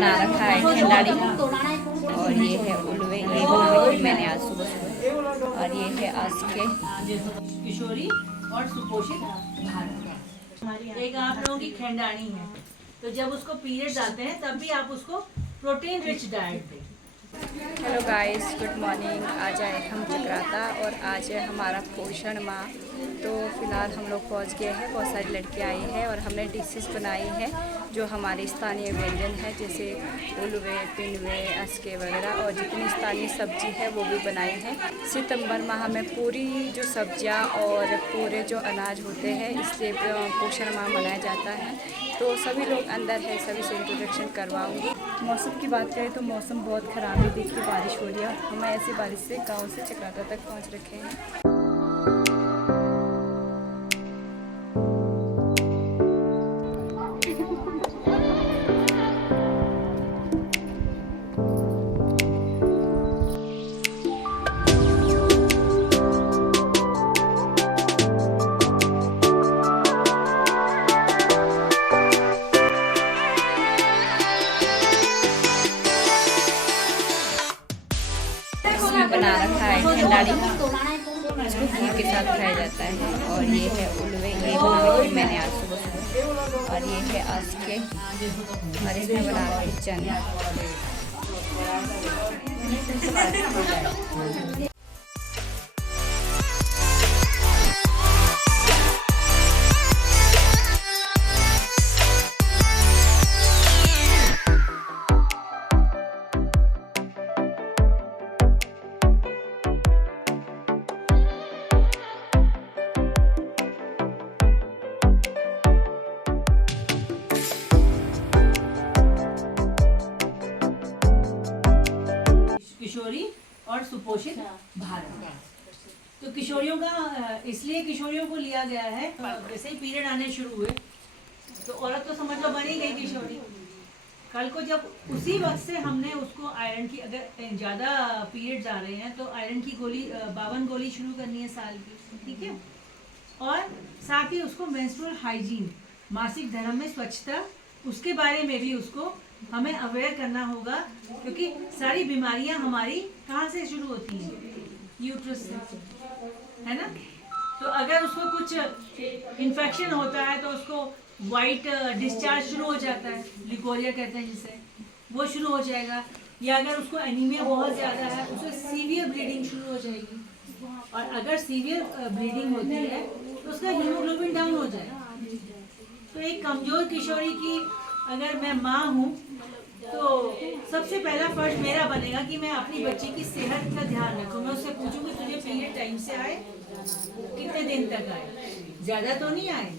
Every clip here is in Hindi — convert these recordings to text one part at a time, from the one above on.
बना रखा है खिलाड़ी और ये है उलवे, ये बनाई थी मैंने आज सुबह सुबह। और ये है आज के किशोरी और सुपोषित भारत। एक आप लोगों की खेंडानी है, तो जब उसको पीरियड्स आते हैं तब भी आप उसको प्रोटीन रिच डाइट दें। Hello guys, good morning. आज आए हम चक्राता और आज है हमारा पोषण माह। तो फिलहाल हम लोग पहुंच गए हैं, बहुत सारी लड़कियां आई हैं और हमने डिशेस बनाई हैं जो हमारे स्थानीय व्यंजन है, जैसे उलवे, पिनवे, अस्के वगैरह, और जितनी स्थानीय सब्जी है वो भी बनाई है। सितंबर माह में पूरी जो सब्जियां और पूरे जो अनाज होते हैं, इसलिए पोषण माह मनाया जाता है। तो सभी लोग अंदर है, सभी से इंट्रोडक्शन करवाऊंगी। मौसम की बात करें तो मौसम बहुत ख़राब है, देखिए बारिश हो रही है। हम ऐसी बारिश से गांव से चक्राता तक पहुंच रखे हैं। बना रखा है खिलाड़ी, इसको घी के साथ खाया जाता है। और ये है उलवे, ये बनाई थी मैंने आज सुबह सुबह। और ये है आज के, और इसमें बना रखे चने। किशोरी और सुपोषित भारत। तो किशोरियों का इसलिए किशोरियों को लिया गया है, जैसे ही पीरियड आने शुरू हुए तो औरत तो समझ लो बनी गई किशोरी। कल को जब उसी वक्त से हमने उसको आयरन की, अगर ज़्यादा पीरियड्स आ रहे हैं तो आयरन की गोली 52 गोली शुरू करनी है साल की, ठीक है। और साथ ही उसको मेंस्ट्रुअल हाइजीन, मासिक धर्म में स्वच्छता, उसके बारे में भी उसको हमें अवेयर करना होगा, क्योंकि सारी बीमारियां हमारी कहाँ से शुरू होती हैं? यूट्रस से, है ना। तो अगर उसको कुछ इन्फेक्शन होता है तो उसको वाइट डिस्चार्ज शुरू हो जाता है, लिकोरिया कहते हैं जिसे, वो शुरू हो जाएगा। या अगर उसको एनीमिया बहुत ज़्यादा है, उसको सीवियर ब्लीडिंग शुरू हो जाएगी। और अगर सीवियर ब्लीडिंग होती है तो उसका हीमोग्लोबिन डाउन हो जाएगा। तो एक कमज़ोर किशोरी की अगर मैं माँ हूँ तो सबसे पहला फर्ज मेरा बनेगा कि मैं अपनी बच्ची की सेहत का ध्यान रखूँ। मैं उससे पूछूंगी तुझे पीरियड टाइम से आए, कितने दिन तक आए, ज़्यादा तो नहीं आए,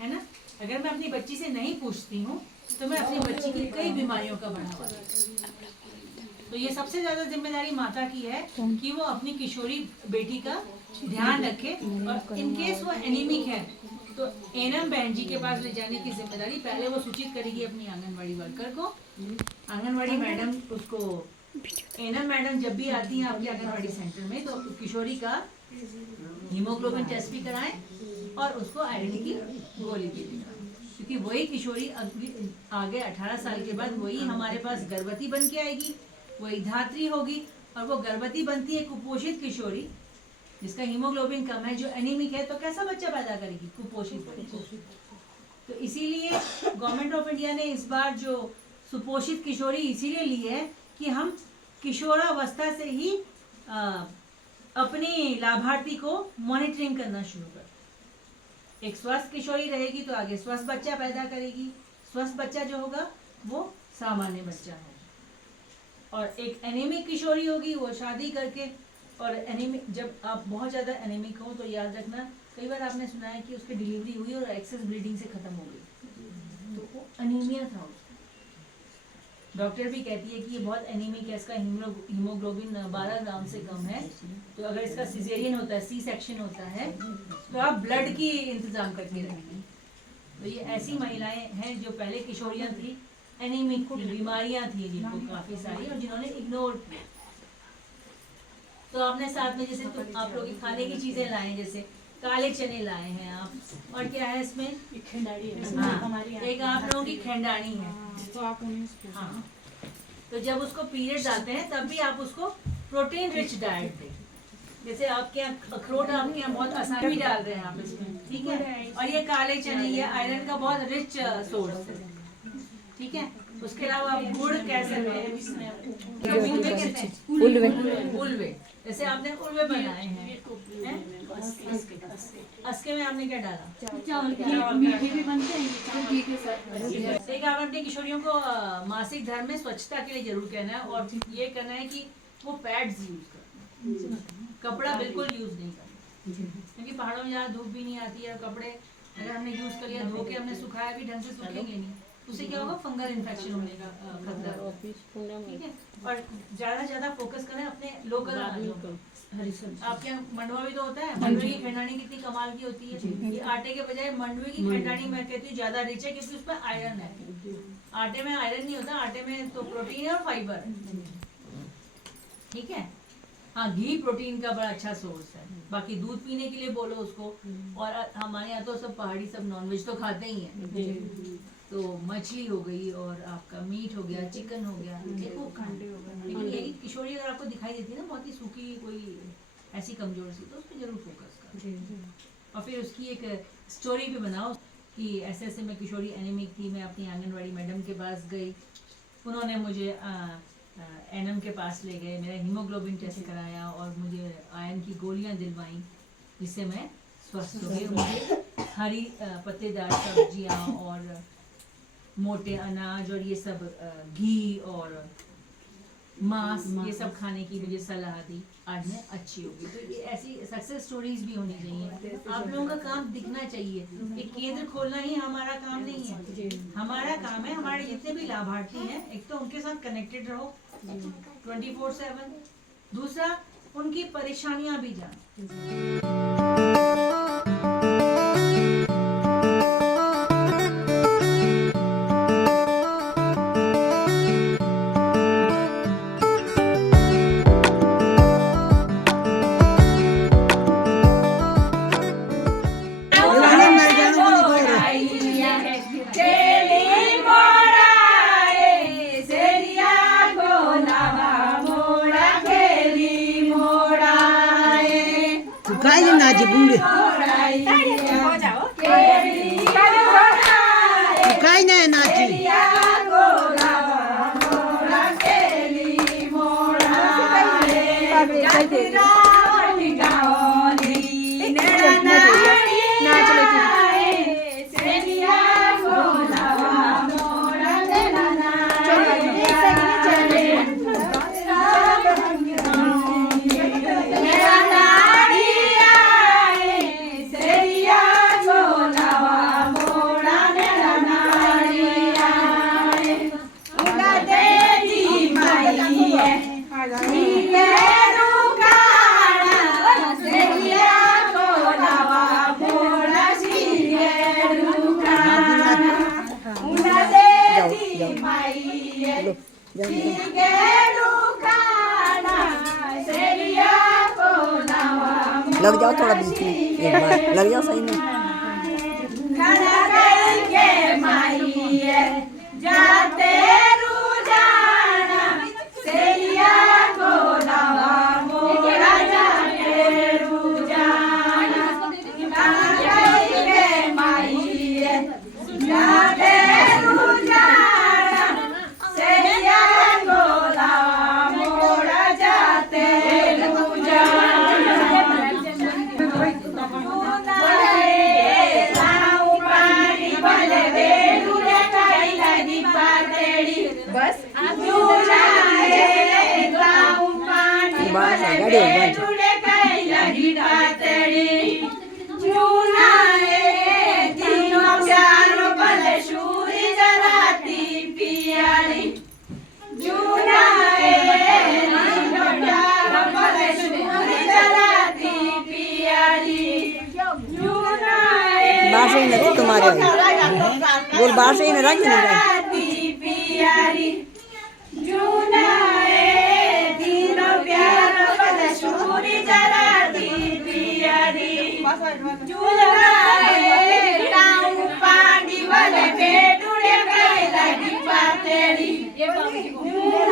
है ना। अगर मैं अपनी बच्ची से नहीं पूछती हूँ तो मैं अपनी बच्ची की कई बीमारियों का बढ़ावा दूंगी। तो ये सबसे ज़्यादा जिम्मेदारी माता की है कि वो अपनी किशोरी बेटी का ध्यान रखे। और इनकेस वो एनीमिक है तो एनएम बहन जी के पास ले जाने की जिम्मेदारी पहले वो सूचित करेगी अपनी आंगनवाड़ी वर्कर को। आंगनवाड़ी मैडम उसको, एनएम मैडम जब भी आती हैं आपके आंगनवाड़ी सेंटर में तो किशोरी का हीमोग्लोबिन टेस्ट भी कराएं और उसको आयरन की गोली भी दिलाएं, क्योंकि वही किशोरी आगे 18 साल के बाद वही हमारे पास गर्भवती बन के आएगी, वही धात्री होगी। और वो गर्भवती बनती है कुपोषित किशोरी जिसका हीमोग्लोबिन कम है, जो एनीमिक है, तो कैसा बच्चा पैदा करेगी? कुपोषित। तो इसीलिए गवर्नमेंट ऑफ इंडिया ने इस बार जो सुपोषित किशोरी इसीलिए ली है कि हम किशोरावस्था से ही अपनी लाभार्थी को मॉनिटरिंग करना शुरू कर। एक स्वस्थ किशोरी रहेगी तो आगे स्वस्थ बच्चा पैदा करेगी। स्वस्थ बच्चा जो होगा वो सामान्य बच्चा होगा। और एक एनीमिक किशोरी होगी, वो शादी करके, और एनीमिक, जब आप बहुत ज़्यादा एनीमिक हो तो याद रखना, कई बार आपने सुना है कि उसकी डिलीवरी हुई और एक्सेस ब्लीडिंग से ख़त्म हो गई, तो वो अनीमिया था उसका। डॉक्टर भी कहती है कि ये बहुत एनीमिक है, इसका हीमोग्लोबिन 12 ग्राम से कम है। तो अगर इसका सिजेरियन होता है, सी सेक्शन होता है, तो आप ब्लड की इंतज़ाम करके रखेंगे। तो ये ऐसी महिलाएं हैं जो पहले किशोरियाँ थी, एनीमिक बीमारियाँ थी जिनको काफ़ी सारी, और जिन्होंने इग्नोर किया। तो आपने साथ में जैसे तो आप लोग खाने की चीज़ें लाएं, जैसे काले चने लाए हैं आप, और क्या है इसमें? खंडाड़ी है हाँ, हमारी एक आप लोगों की खेंडानी है। तो आप उन्हें हाँ, तो जब उसको पीरियड्स आते हैं तब भी आप उसको प्रोटीन रिच डाइट दें। जैसे आपके यहाँ अखरोट आपके यहाँ बहुत आसान भी डाल रहे हैं आप इसमें, ठीक है। और ये काले चने, ये आयरन का बहुत रिच सोर्स है, ठीक है। उसके अलावा आप गुड़ कैसे उलवे, जैसे आपने उलवे बनाए हैं, अस्के में आपने क्या डाला? मीठे भी बनते हैं घी के साथ। देखिए, आप अपनी किशोरियों को मासिक धर्म में स्वच्छता के लिए जरूर कहना है, और ये कहना है कि वो पैड्स यूज कर, कपड़ा बिल्कुल यूज नहीं करना, क्योंकि पहाड़ों में जहाँ धूप भी नहीं आती है, कपड़े अगर हमने यूज कर लिया, धो के हमने सुखाया भी ढंग से सूखेंगे नहीं, उससे क्या होगा? फंगल इन्फेक्शन होने का खतरा है, ठीक है। और ज्यादा फोकस करें अपने लोकल अनाजों पर। आपके यहाँ मंडवा भी तो होता है, मंडवे की खंडानी कितनी कमाल की होती है। ये आटे के बजाय मंडवे की खंडानी मैं कहती हूँ ज्यादा रिच है, क्योंकि उसमें आयरन है। आटे में आयरन नहीं होता, आटे में तो प्रोटीन है और फाइबर है, ठीक है। हाँ, घी प्रोटीन का बड़ा अच्छा सोर्स है। बाकी दूध पीने के लिए बोलो उसको, और हमारे यहाँ तो सब पहाड़ी सब नॉनवेज तो खाते ही हैं, तो मछली हो गई और आपका मीट हो गया, चिकन हो गया, देखो लेकिन यही किशोरी अगर आपको दिखाई देती है ना बहुत ही सूखी, कोई ऐसी कमजोर सी, तो उस पर जरूर फोकस करो। और फिर उसकी एक स्टोरी भी बनाओ कि ऐसे ऐसे मैं किशोरी एनीमिक थी, मैं अपनी आंगनवाड़ी मैडम के पास गई, उन्होंने मुझे एनएम के पास ले गए, मेरा हीमोग्लोबिन टेस्ट कराया और मुझे आयरन की गोलियां दिलवाई, जिससे मैं स्वस्थ हो गई। मुझे हरी पत्तेदार सब्जियां और मोटे अनाज और ये सब घी और मांस ये सब खाने की मुझे सलाह दी, आज मैं अच्छी होगी। तो ये ऐसी सक्सेस स्टोरीज भी होनी चाहिए। आप लोगों का काम दिखना चाहिए। एक केंद्र खोलना ही हमारा काम नहीं है, हमारा काम है हमारे जितने भी लाभार्थी हैं, एक तो उनके साथ कनेक्टेड रहो 24/7, दूसरा उनकी परेशानियां भी जानो। काय नाच गुंडे काय नाही नाची लग जाओ थोड़ा बीच में, एक बार लग जाओ सही में। बाहर से ही नहीं तुम्हारे बोल, बाहर से ही नहीं रख नहीं डैडी, ये बाबू जी को